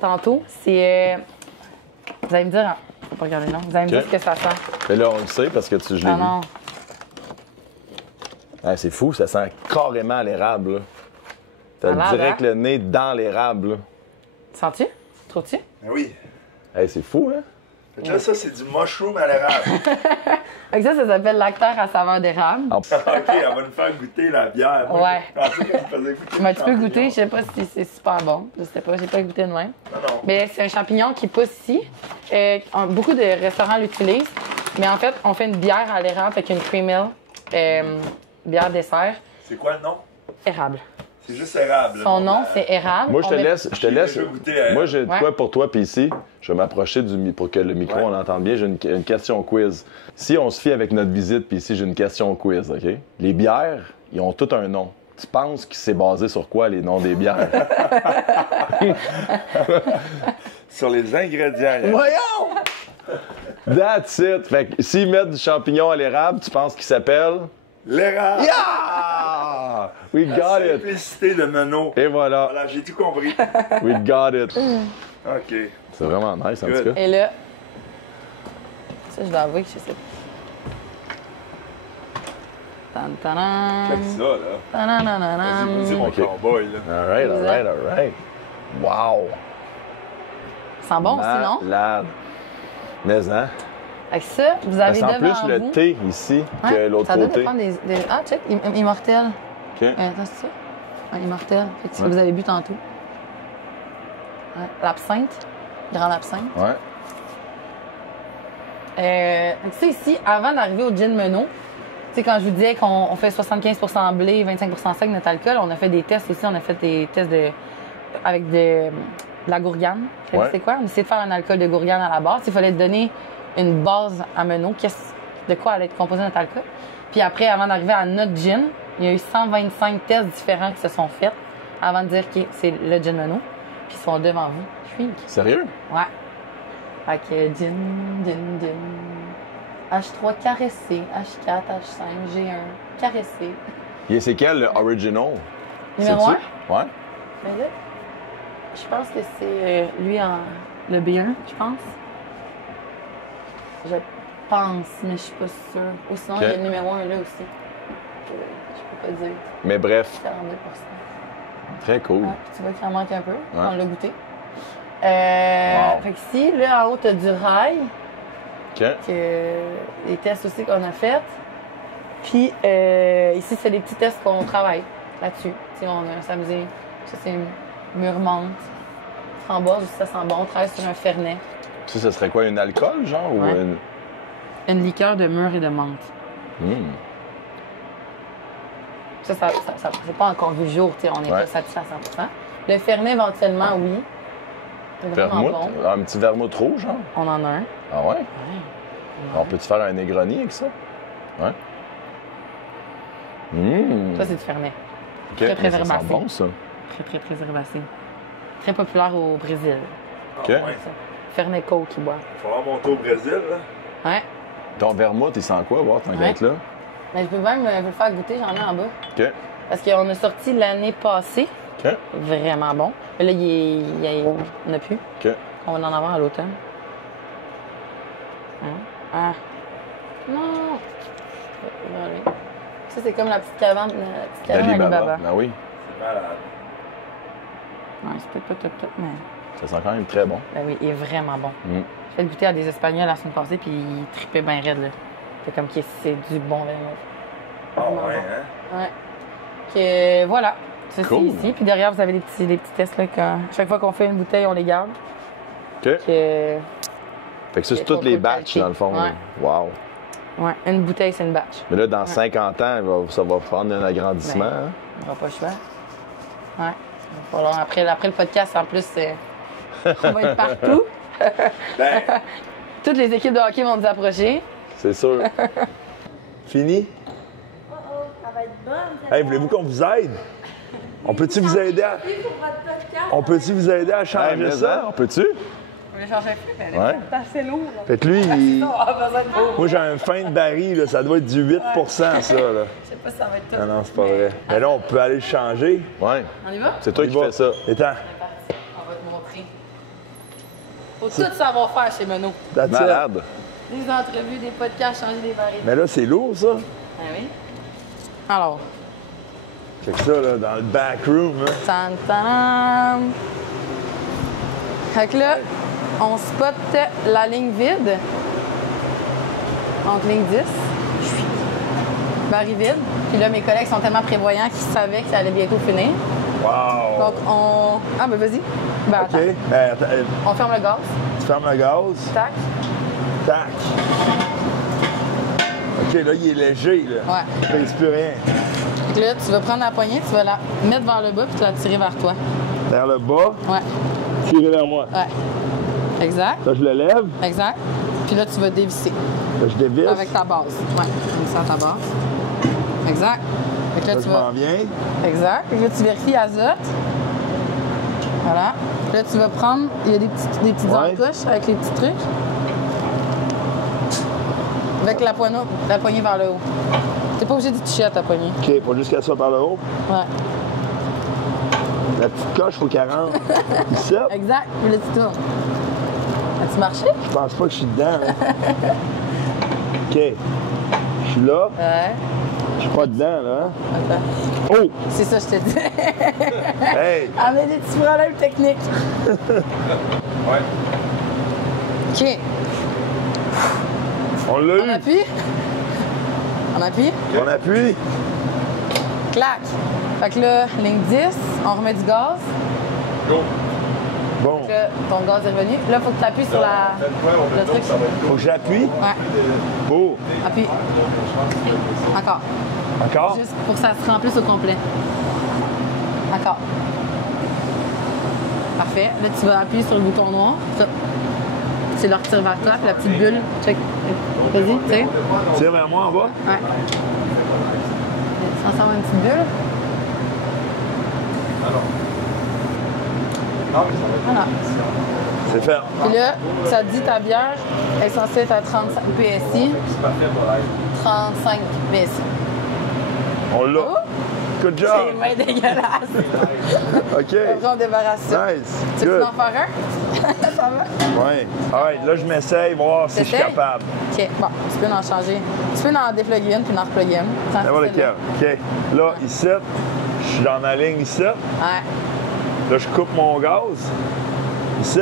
tantôt. C'est, vous allez me dire, faut pas regarder non, vous allez me dire OK. ce que ça sent. Mais là, on le sait parce que je l'ai Non, vu. non, Ouais, c'est fou, ça sent carrément l'érable, là. T'as Ça a l'air, direct hein? le nez dans l'érable, là. sens-tu? Trouves-tu? Ben oui. Hey, c'est fou, hein? Fait que là, ça, c'est du mushroom à l'érable. Fait que ça s'appelle l'acteur à saveur d'érable. Ah, OK, elle va nous faire goûter la bière. Moi, Ouais. Je pensais qu'elle nous faisait goûter. Mais le tu peux champignon. goûter, je sais pas si c'est super bon. Je sais pas, j'ai pas goûté de même. Non, non. Mais c'est un champignon qui pousse ici. Beaucoup de restaurants l'utilisent. Mais en fait, on fait une bière à l'érable avec une cream ale, bière dessert, C'est quoi le nom? érable. C'est juste érable. Son nom, c'est érable. Moi, je On te met- laisse. J'ai déjà goûté à elle. Moi, j'ai de Ouais. quoi pour toi, puis ici, je vais m'approcher pour que le micro, Ouais. on l'entende bien. J'ai une question quiz. Si on se fie avec notre visite, puis ici, j'ai une question quiz, OK? Les bières, ils ont tout un nom. Tu penses que c'est basé sur quoi, les noms des bières? Sur les ingrédients. Voyons! That's it! Fait que s'ils mettent du champignon à l'érable, tu penses qu'il s'appelle? L'érable. Yeah! We La got it! simplicité de Menot. Et voilà, Voilà, j'ai tout compris. we got it! OK. C'est vraiment nice, en tout Good. cas. Et là, ça, je dois avouer que je sais pas. Tan, tanan. Check ça, là. Tananananan. Vas-y, mon OK. cowboy, là. All right, all right, all right. Wow! Ça sent bon aussi, non? Malade. Mais, hein? Fait que ça, vous Ça avez sent devant plus le vous. thé ici Ouais, que l'autre ça doit côté. dépendre des... Ah, check, immortel. OK. Attends, c'est ça? Ouais, immortel. Fait que c'est ce que Ouais. vous avez bu tantôt. Ouais. L'absinthe. Grand absinthe. Ouais. Donc ça ici, avant d'arriver au gin Menot, tu sais, quand je vous disais qu'on fait 75% blé, 25% sec notre alcool, on a fait des tests aussi. On a fait des tests avec de la gourgane. Vous savez Ouais. c'est quoi? On essaie de faire un alcool de gourgane à la base. Il fallait donner une base à Menot, de quoi allait être composé notre alcool. Puis après, avant d'arriver à notre gin, il y a eu 125 tests différents qui se sont faits avant de dire que c'est le gin Menot. Puis ils sont devant vous. Chouink. Sérieux? Ouais. Fait que gin. H3 caressé, H4, H5, G1 caressé. Et c'est quel, le original? Numéro Sais-tu? 1? Ouais. Mais là, je pense que c'est lui en le B1, je pense. Je pense, mais je suis pas sûre. Ou sinon, Ok. il y a le numéro 1 là aussi. Je peux pas dire. Mais bref, 42 très cool. ouais, tu vois qu'il en manque un peu. Ouais. On l'a goûté. Wow. Fait que ici, là, en haut, tu as du rail. OK. Les tests aussi qu'on a fait. Puis ici, c'est les petits tests qu'on travaille là-dessus. Tu sais, on a s'amusé. Ça, c'est une mûre menthe. Framboise, ça sent bon. On travaille sur un fernet. Ça serait quoi, une alcool, genre? Ouais. Ou Une liqueur de mûre et de menthe. Ça c'est pas encore vu le jour, tu sais, on n'est pas satisfait à 100%. Le fernet, éventuellement, oui. C'est vraiment Vermouth? bon. Un petit vermouth rouge, genre? On en a un. Ah ouais? On peut-tu faire un Negroni avec ça? Ouais. Ça, c'est du fernet. OK. Très, très Mais ça sent herbacé. bon, ça. Très, très, très herbacé. Très populaire au Brésil. OK. Ouais. Ça. Fernet Coke qui boit. Il va falloir monter au Brésil, là. Ouais. Ton vermouth, il sent quoi, voir, tant qu'à Ouais. être là? Mais je peux même vous le faire goûter, j'en ai en bas. OK. Parce qu'on a sorti l'année passée. OK. Vraiment bon. Mais là, on n'a plus. OK. On va en avoir à l'automne. Ah. Non! Ça, c'est comme la petite cabane D'Alibaba. Ben oui. C'est malade. Ouais, c'est peut-être pas top, mais. Ça sent quand même très bon. Ben oui, il est vraiment bon. Mm. J'ai fait goûter à des Espagnols la semaine passée, puis ils trippaient bien raide, là. C'est comme que c'est du bon vermouth. Ah Vraiment ouais, bon. hein? Ouais. Que voilà. Ceci Cool. ici. Puis derrière, vous avez des petits tests, là. Chaque fois qu'on fait une bouteille, on les garde. OK. Que... Fait que ça, c'est C'est toutes pas les full batchs, qualité. dans le fond. Ouais. Wow. Ouais, une bouteille, c'est une batch. Mais là, dans 50 ans, ça va prendre un agrandissement. Ben, hein? On n'aura pas le choix. Ouais. Il va falloir, après le podcast, en plus, on va être partout. Ben, Toutes les équipes de hockey vont nous approcher. C'est sûr. fini? Ça va être bonne. Hey, voulez-vous qu'on vous aide? On peut-tu vous aider à... Pour votre podcast. On peut-tu vous aider à Hey, changer mais ça? on peut-tu? On va changer plus, mais Ouais. c'est assez lourd. Là. Fait que lui, On a besoin de beau. moi j'ai un fin de baril, là, ça doit être du 8 ça, là. Je sais pas si ça va être top. Non, non, c'est pas vrai. Mais là, on peut aller le changer. Ouais. On y va? C'est toi On y qui va. fais ça. Attends, On va te montrer. Faut tout savoir faire chez Menot. that's it. Malade. Des entrevues, des podcasts, changer des barils. Mais là, c'est lourd, ça. Ah oui? Alors, Fait que ça, là, dans le backroom, hein. tan tan. Fait que là, on spot la ligne vide. Donc, ligne 10. Baril vide. Puis là, mes collègues sont tellement prévoyants qu'ils savaient que ça allait bientôt finir. Wow! Donc, on. Ah, ben vas-y. Ben, OK. attends. Ben, attends, On ferme le gaz. tu fermes le gaz. Tac. Tac. OK, là, il est léger, là. Ouais. Il pèse plus rien. Fait que là, tu vas prendre la poignée, tu vas la mettre vers le bas, puis tu vas la tirer vers toi. Vers le bas, Ouais. tirez vers moi. Ouais. Exact. Là, je le lève. Exact. Puis là, tu vas dévisser Là, je dévisse. avec ta base. Ouais. Dévisser à ta base. Exact. Fait que là, Là, tu je vas. m'en viens. Exact. Fait que là, tu vérifies azote. Voilà. Puis là, tu vas prendre. Il y a des petites Ouais. encoches avec les petits trucs. Avec la poignée vers le haut. T'es pas obligé de toucher à ta poignée. OK, pas juste qu'elle soit par le haut. Ouais. La petite coche, faut qu'elle rentre. Ici, Exact. Puis là, tu tournes. As-tu marché? je pense pas que je suis dedans. Hein. OK. Je suis là. Ouais. Je suis pas dedans, là. Hein. Attends. Oh! C'est ça, je te dis. Hey! On a des petits problèmes techniques. Ouais. OK. On l'a On eu. appuie. On appuie. On appuie. Clac. Fait que là, ligne 10, on remet du gaz. Go. Bon. Là, ton gaz est revenu. Là, il faut que tu appuies sur le truc. Faut que j'appuie. Ouais. Beau. Appuie. Encore. Encore? Juste pour que ça se remplisse au complet. Encore. Parfait. Là, tu vas appuyer sur le bouton noir. Ça. Tu le retires vers toi, puis la petite bulle. Check. Vas-y, tu sais. Tire vers moi en bas. Ouais. Tu transformes une petite bulle. Voilà. C'est fait. Puis là, ça te dit ta bière est censée être à 35 PSI. 35 PSI. On l'a. Oh! Good C'est job. bien dégueulasse. OK. Après, on débarrasse ça. Nice. Tu veux Good. en faire un? Ça va? Ouais. All right, là, je m'essaye, voir si je suis T'essayes? capable. OK, bon, tu peux en changer. Tu peux en dépluguer une puis en repluguer une. Prends N'importe celle-là. lequel. OK. Là, ici, je suis dans ma ligne ici. Là, Ouais. je coupe mon gaz. Ici.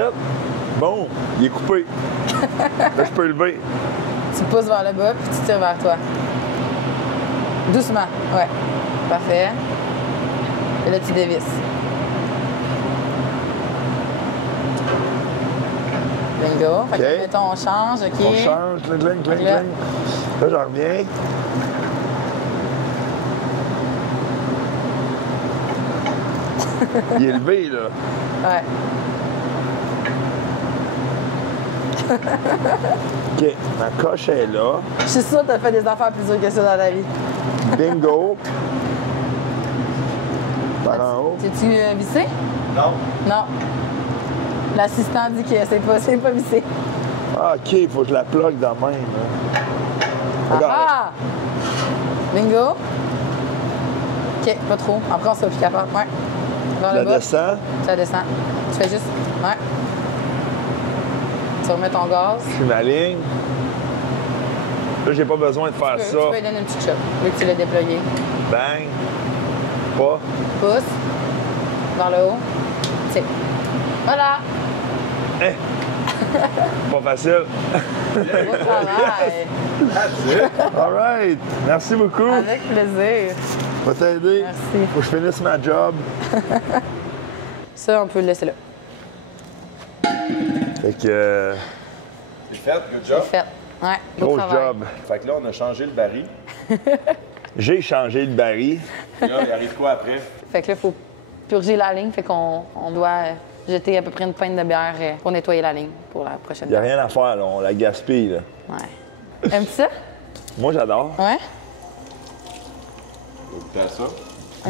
Bon, il est coupé. Là, je peux lever. Tu pousses vers le bas puis tu tires vers toi. Doucement, ouais. Parfait. Et là, tu dévisses. Bingo. Fait que, OK. mettons, on change, OK? On change. Cling, cling, cling, Là. cling. Là, j'en reviens. Il est levé, là. Ouais. OK. Ma coche est là. Je suis sûre que tu as fait des affaires plus dures que ça dans ta vie. Bingo. Par en haut. T'es-tu vissé? Non. Non. L'assistant dit que c'est pas vissé. Ah, OK, il faut que je la plug dans la main, là. Regarde. Ah! Bingo. OK, pas trop. Après, on sera plus capable. Ouais. Vers Je le la bas. descends. Ça descend. Tu fais juste. Ouais. Tu remets ton gaz. Je suis ma ligne. Là, j'ai pas besoin de faire Tu ça. peux lui donner une petite shot, vu que tu l'as déployé. Bang. Pas. Pousse. Vers le haut. Tire. Voilà. Hein? Pas facile. Beau travail. All right. Merci beaucoup. Avec plaisir. Va t'aider. Merci. Faut que je finisse ma job. Ça, on peut le laisser là. Fait que, C'est fait, good job. Fait. Ouais. Beau gros travail. job. Fait que là, on a changé le baril. J'ai changé le baril. Puis là, il arrive quoi après? Fait que là, il faut purger la ligne. Fait qu'on doit jeter à peu près une pinte de bière pour nettoyer la ligne pour la prochaine Il n'y a bière. rien à faire, là. On la gaspille, là. Ouais. Aimes-tu ça? Moi, j'adore. Ouais? Goûter à ça.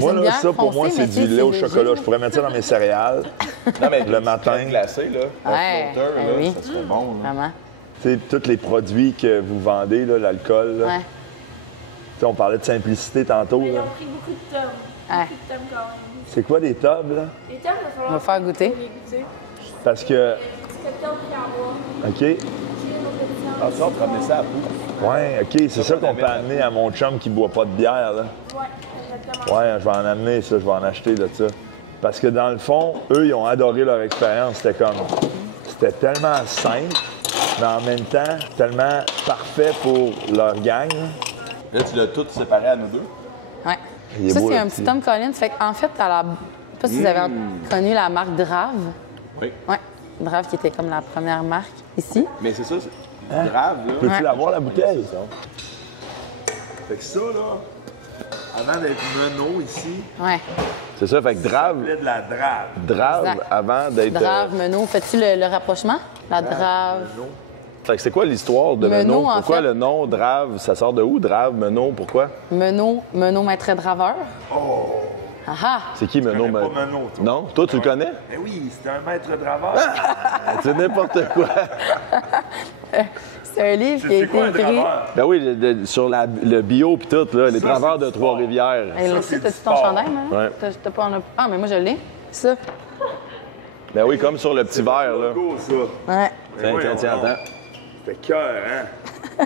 Moi, une là, bière ça, pour moi, foncée, c'est mais du tu sais, lait au c'est chocolat. léger. Je pourrais mettre ça dans mes céréales. Non, mais Le matin. glacé, là. Ouais, Un floater, ben là, oui. ça serait bon, là. Vraiment? Tu sais, tous les produits que vous vendez, là, l'alcool, là. Ouais. Tu sais, on parlait de simplicité tantôt, Ils là. ont pris beaucoup de tomes. Ouais. Beaucoup de tomes quand même. C'est quoi des tubs, là? Les tomes, il va falloir On va faire goûter. les goûter. Parce que, C'est tomes qu'il y a à boire. OK. J'ai nos petits Ah, ça, on te ramenait ça à bout. Ouais, OK, c'est ça qu'on peut amener à mon chum qui boit pas de bière, là. Ouais, exactement. Ouais, je vais en amener ça, je vais en acheter de ça. Parce que dans le fond, eux, ils ont adoré leur expérience. C'était tellement simple, mais en même temps, tellement parfait pour leur gang. là. Là, tu l'as tout séparé à nous deux. Ouais. Il est Ça, beau, c'est le un petit. petit Tom Collins. Fait qu'en fait, à la... je sais pas si vous avez connu la marque Drave. Oui. Ouais. Drave qui était comme la première marque ici. Mais c'est ça, c'est grave, là. Peux-tu Ouais. l'avoir, la bouteille? Fait que ça, là, avant d'être Menot ici, Ouais. C'est ça, fait que ça Drave, s'appelait de la drave. Drave Exact. avant d'être. Drave, Menot. Fais-tu le rapprochement? La Drave. Fait que c'est quoi l'histoire de Menot, Menot? en Pourquoi fait. le nom Drave, ça sort de où? Drave, Menot, pourquoi? Menot maître draveur. Oh! Ah ah! C'est qui Menot? connais pas Menot, toi. Non? Toi, tu le connais? Eh oui, c'était un maître draveur. C'est n'importe quoi. C'est un livre qui a C'est été quoi un écrit. draveur? Ben oui, sur le bio pis tout, là, les Ça, traveurs c'est de du Trois-Rivières. Hey, là, Ça, c'est t'as-tu du ton sport. chandail, man? Ouais. T'as pas en... Ah, mais moi, je l'ai. Ça. Ben oui, comme sur le petit verre, là. Logo, ça. Ouais. Tiens, tiens, tiens, attends. C'était cœur, hein?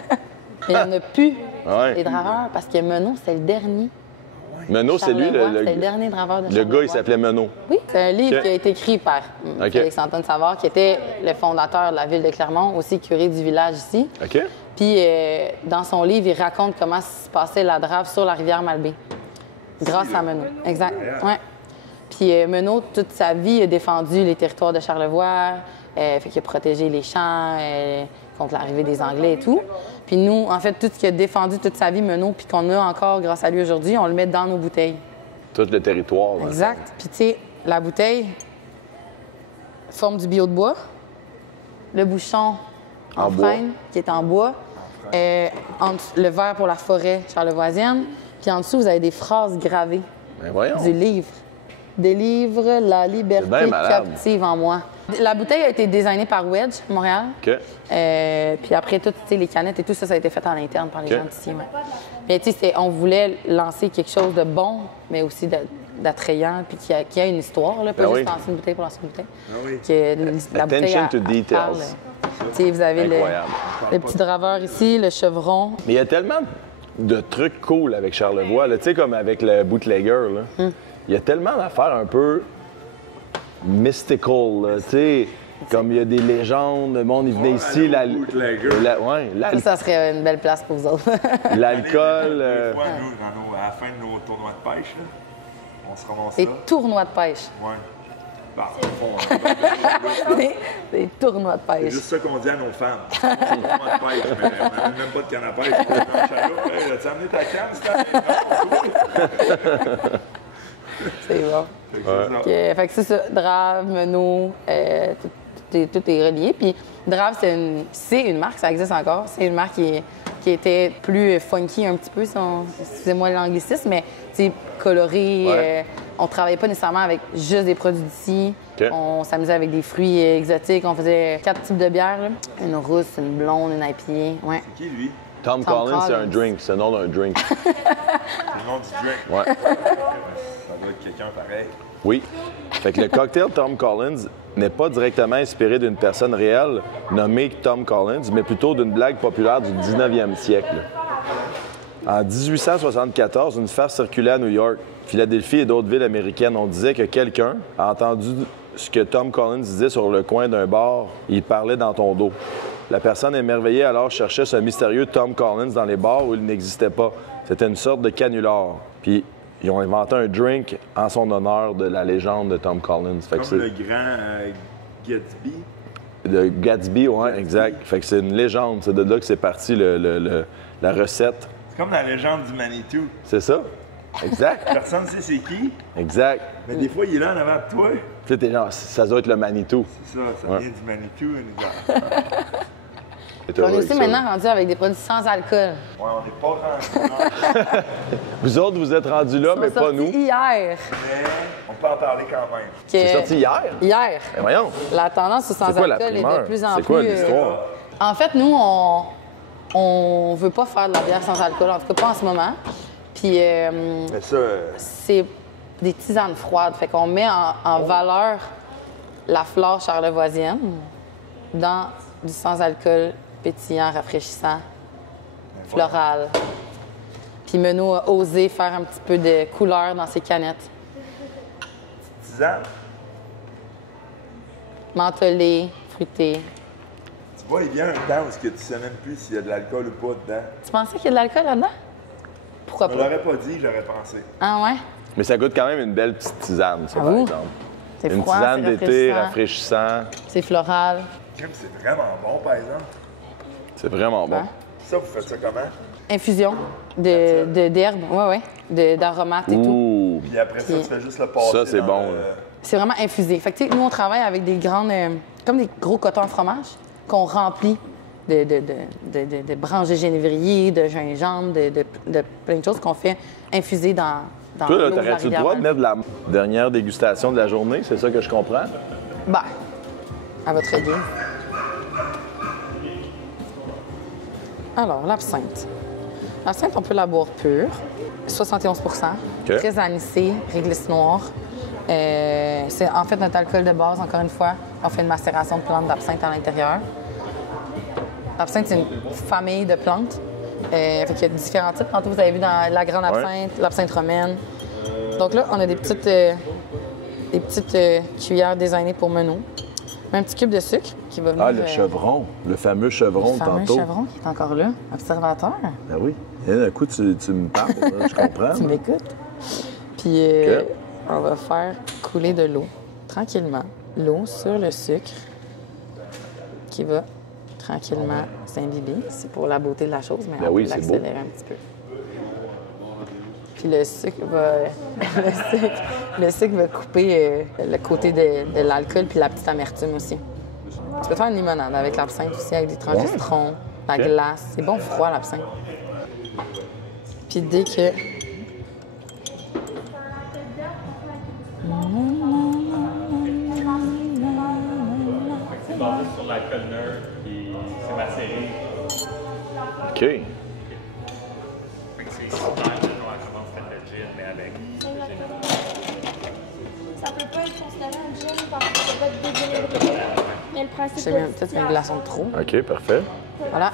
Il n'y en a plus, les Ouais. draveurs, parce que Menot, c'est le dernier. Menot, c'est lui, Charlevoix, c'est le dernier draveur de le gars, il Charlevoix. s'appelait Menot. Oui, c'est un livre Ok. qui a été écrit par Ok. Félix-Antoine Savard, qui était le fondateur de la ville de Clermont, aussi curé du village ici. OK? Puis, dans son livre, il raconte comment se passait la drave sur la rivière Malbaie, grâce à Menot. Exact. Ouais. Puis, Menot, toute sa vie, a défendu les territoires de Charlevoix, fait qu'il a protégé les champs contre l'arrivée des Anglais et tout. Puis nous, en fait, tout ce qu'il a défendu toute sa vie, Menot, puis qu'on a encore grâce à lui aujourd'hui, on le met dans nos bouteilles. Tout le territoire. dans le Exact. Puis, tu sais, la bouteille forme du bio de bois. Le bouchon en En bois. freine, qui est en bois. Le verre pour la forêt charlevoisienne. Puis en dessous, vous avez des phrases gravées Ben voyons. du livre. Délivre la liberté C'est bien malade. captive en moi. La bouteille a été designée par Wedge, Montréal. OK. Puis après, tout, les canettes et tout ça, ça a été fait en interne par les gens d'ici. Ouais. Mais tu sais, on voulait lancer quelque chose de bon, mais aussi d'attrayant, puis qui a une histoire, là, pas juste lancer une bouteille pour lancer une bouteille. Ah oui. Que la bouteille Attention to details. Tu sais, vous avez Incroyable. le petit draveur ici, le chevron. Mais il y a tellement de trucs cool avec Charlevoix, là, tu sais, comme avec le bootlegger, là. Il y a tellement d'affaires un peu mystical, là, tu sais. Comme il y a des légendes, le monde, il venait ici, Ça serait une belle place pour vous autres. l'alcool. Des fois, nous, à la fin de nos tournois de pêche, là, on se ramasse Des là. tournois de pêche. Ouais. Bah, au fond, Des tournois de c'est pêche. juste ça qu'on dit à nos femmes. Tournoi de pêche, mais on n'a même pas de canne à pêche. On est dans le chaloupe. Hey, as-tu amené ta canne cette année? Non, C'est bon. c'est ça. Fait que c'est ça. Drave, Menot, tout est relié. Puis Drave, c'est une marque, ça existe encore. C'est une marque qui était plus funky un petit peu, excusez-moi l'anglicisme, mais c'est coloré. Ouais. On travaillait pas nécessairement avec juste des produits d'ici. OK. On s'amusait avec des fruits exotiques. On faisait 4 types de bières, là. Une rousse, une blonde, une IPA. Ouais. C'est qui, lui? Tom Collins, c'est un drink, c'est le nom d'un drink. C'est le nom du drink. Ouais. Ça doit être quelqu'un pareil. Oui. Fait que le cocktail Tom Collins n'est pas directement inspiré d'une personne réelle nommée Tom Collins, mais plutôt d'une blague populaire du 19e siècle. En 1874, une farce circulait à New York, Philadelphie et d'autres villes américaines. On disait que quelqu'un a entendu ce que Tom Collins disait sur le coin d'un bar. Il parlait dans ton dos. La personne émerveillée alors cherchait ce mystérieux Tom Collins dans les bars où il n'existait pas. C'était une sorte de canular. Puis ils ont inventé un drink en son honneur de la légende de Tom Collins. Fait que Comme le grand Gatsby. de Gatsby, oui, exact. Fait que c'est une légende. C'est de là que c'est parti la recette. C'est comme la légende du Manitou. C'est ça? Exact. Personne ne sait c'est qui, Exact. mais des fois, il est là en avant de toi. Puis là, t'es genre, ça doit être le Manitou. C'est ça, ça vient du Manitou. Et On est aussi maintenant rendu avec des produits sans alcool. Ouais, on n'est pas rendu là, Vous autres, vous êtes rendus là, mais On a pas sorti nous. hier. mais on peut en parler quand même. C'est sorti hier? Hier. Ben voyons. La tendance au sans C'est quoi la alcool est primeur? de plus en C'est plus. quoi l'histoire? En fait, nous, on veut pas faire de la bière sans alcool, en tout cas pas en ce moment. Puis Mais ça, c'est des tisanes froides. Fait qu'on met en valeur la flore charlevoisienne dans du sans-alcool pétillant, rafraîchissant, floral. Puis Menot a osé faire un petit peu de couleur dans ses canettes. 10 ans, Mentholé, fruité. tu vois, il vient un temps où tu ne sais même plus s'il y a de l'alcool ou pas dedans. Tu pensais qu'il y a de l'alcool là-dedans? Pourquoi Je ne pas? l'aurais pas dit, j'aurais pensé. Ah ouais? Mais ça goûte quand même une belle petite tisane, ça, par Avoue. exemple. C'est Une froid, tisane c'est d'été, rafraîchissant. rafraîchissant. C'est floral. Crème, c'est vraiment bon, par exemple. C'est vraiment bon. Hein? Ça, vous faites ça comment? Infusion d'herbes, d'aromates et tout. Ouh! Puis après ça, Puis- tu fais juste le passer. Ça, c'est dans bon, le- là. C'est vraiment infusé. Fait que, tu sais, nous, on travaille avec des grandes... comme des gros cotons à fromage qu'on remplit de branches de génévrier, de gingembre, de plein de choses qu'on fait infuser dans Toi, là, l'eau de la t'aurais-tu le rivière. droit de mettre de la dernière dégustation de la journée? C'est ça que je comprends? Ben, à votre avis. Alors, l'absinthe. L'absinthe, on peut la boire pure, 71 OK. très anisée, réglisse noire. C'est en fait notre alcool de base, encore une fois. On fait une macération de plantes d'absinthe à l'intérieur. L'absinthe, c'est une famille de plantes. Fait qu'il y a différents types. Tantôt, vous avez vu dans la grande absinthe, l'absinthe romaine. Donc là, on a des petites cuillères designées pour Menot. Un petit cube de sucre qui va venir... Ah, le chevron. Le fameux chevron le fameux tantôt. chevron qui est encore là, observateur. Ben oui. Et d'un coup, tu me parles, là, je comprends. Tu m'écoutes. Puis OK. on va faire couler de l'eau tranquillement. L'eau sur le sucre qui va tranquillement s'imbiber. C'est pour la beauté de la chose, mais Ben on oui, va c'est l'accélérer un petit peu. Puis le sucre va, le sucre va couper le côté de l'alcool puis la petite amertume aussi. Tu peux faire une limonade avec l'absinthe aussi, avec des tranches de citron, la OK. glace. C'est bon froid, l'absinthe. Puis dès que... de l'alcool neutre, puis c'est macéré. OK. Fait que c'est super, mettons, elle commence à le gin, mais avec. Ça peut pas être considéré un gin parce que ça peut être dégénéré. Mais le principe J'ai de mis peut-être une glaçon de trop. OK, parfait. Voilà.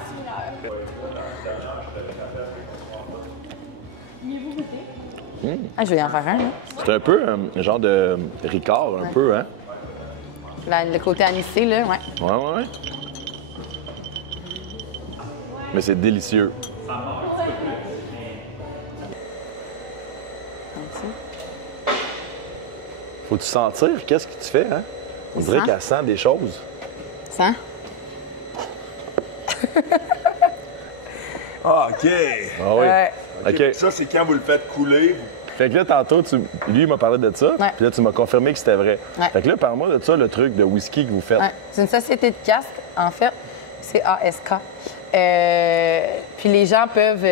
Ah, je vais y en faire un. Là. C'est un peu un genre de Ricard, un peu, hein? Le côté anisé, là, ouais. Ouais. Mais c'est délicieux. Faut-tu sentir? Qu'est-ce que tu fais, hein? On dirait sent. qu'elle sent des choses. Ça? Ah, OK. Ah oui. Ouais. OK. Ça, c'est quand vous le faites couler. Fait que là, tantôt, lui, il m'a parlé de ça. Ouais. Puis là, tu m'as confirmé que c'était vrai. Ouais. Fait que là, parle-moi de ça, le truc de whisky que vous faites. Ouais. C'est une société de casque, en fait. C'est ASK. Puis les gens peuvent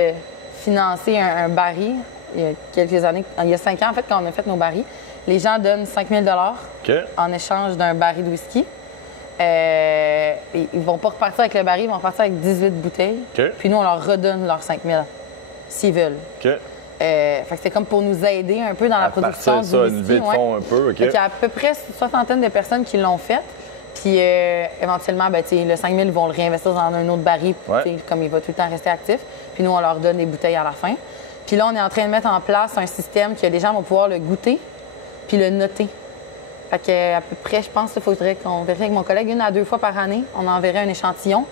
financer un baril. Il y a quelques années, il y a 5 ans, en fait, quand on a fait nos barils, les gens donnent 5 000 OK. en échange d'un baril de whisky. Et ils vont pas repartir avec le baril, ils vont repartir avec 18 bouteilles. OK. Puis nous, on leur redonne leurs 5 000 s'ils veulent. OK. Fait que c'est comme pour nous aider un peu dans la production Partir du ça, une whisky. levée de fonds un peu, OK. Fait qu'il y a à peu près une soixantaine de personnes qui l'ont fait. Puis éventuellement, ben, le 5 000, ils vont le réinvestir dans un autre baril, Ouais. comme il va tout le temps rester actif. Puis nous, on leur donne des bouteilles à la fin. Puis là, on est en train de mettre en place un système que les gens vont pouvoir le goûter puis le noter. Fait que, à peu près, je pense qu'il faudrait qu'on vérifie avec mon collègue 1 à 2 fois par année. On enverrait un échantillon.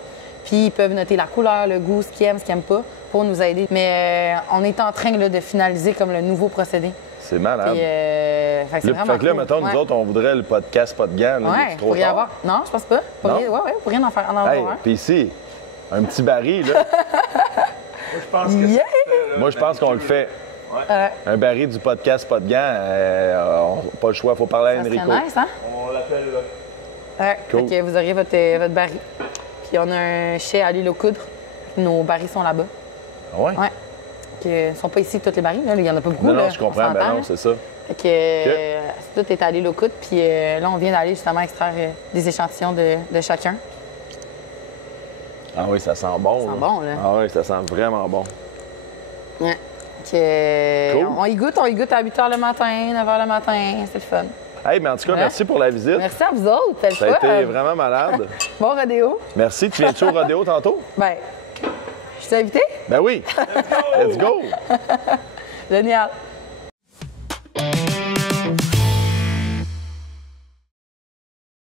Puis ils peuvent noter la couleur, le goût, ce qu'ils aiment, ce qu'ils n'aiment pas, pour nous aider. Mais on est en train là, de finaliser comme le nouveau procédé. C'est malade. Puis, fait que c'est Là, vraiment fait que là, cool. mettons, Ouais. nous autres, on voudrait le podcast Pas de gants. Là, Ouais, c'est trop pour y tard. avoir. Non, je pense pas. Pour Non? rien, ouais, pour rien en faire. En avoir Hey, un. puis ici, un petit baril, là. Je pense que Yeah! Moi, je pense qu'on le fait. Un baril du podcast Pas de gants, on n'a pas le choix, il faut parler à Ça serait Enrico. nice, hein? on l'appelle là. Ouais. Cool. Fait que vous aurez votre baril. Puis on a un chai à l'huile aux coudres. Nos barils sont là-bas. Ah ouais? Ouais. Ils ne sont pas ici tous les barils. Là. Il n'y en a pas beaucoup. Non, là, non, je comprends. on Ben s'entend, non, là. c'est ça. Fait que tout est à l'huile aux coudres. Puis là, on vient d'aller justement extraire des échantillons de chacun. Ah oui, ça sent bon. Ça sent bon, là. Ah oui, ça sent vraiment bon. Ouais. Fait que, Cool. on y goûte à 8 h le matin, 9 h le matin. C'est le fun. Hey, mais en tout cas, Ouais. merci pour la visite. Merci à vous autres. C'était Ça le a fun. été vraiment malade. Bon rodéo. Merci. Tu viens-tu au rodéo tantôt? Ben, je suis invité? Ben oui. Let's go. Génial.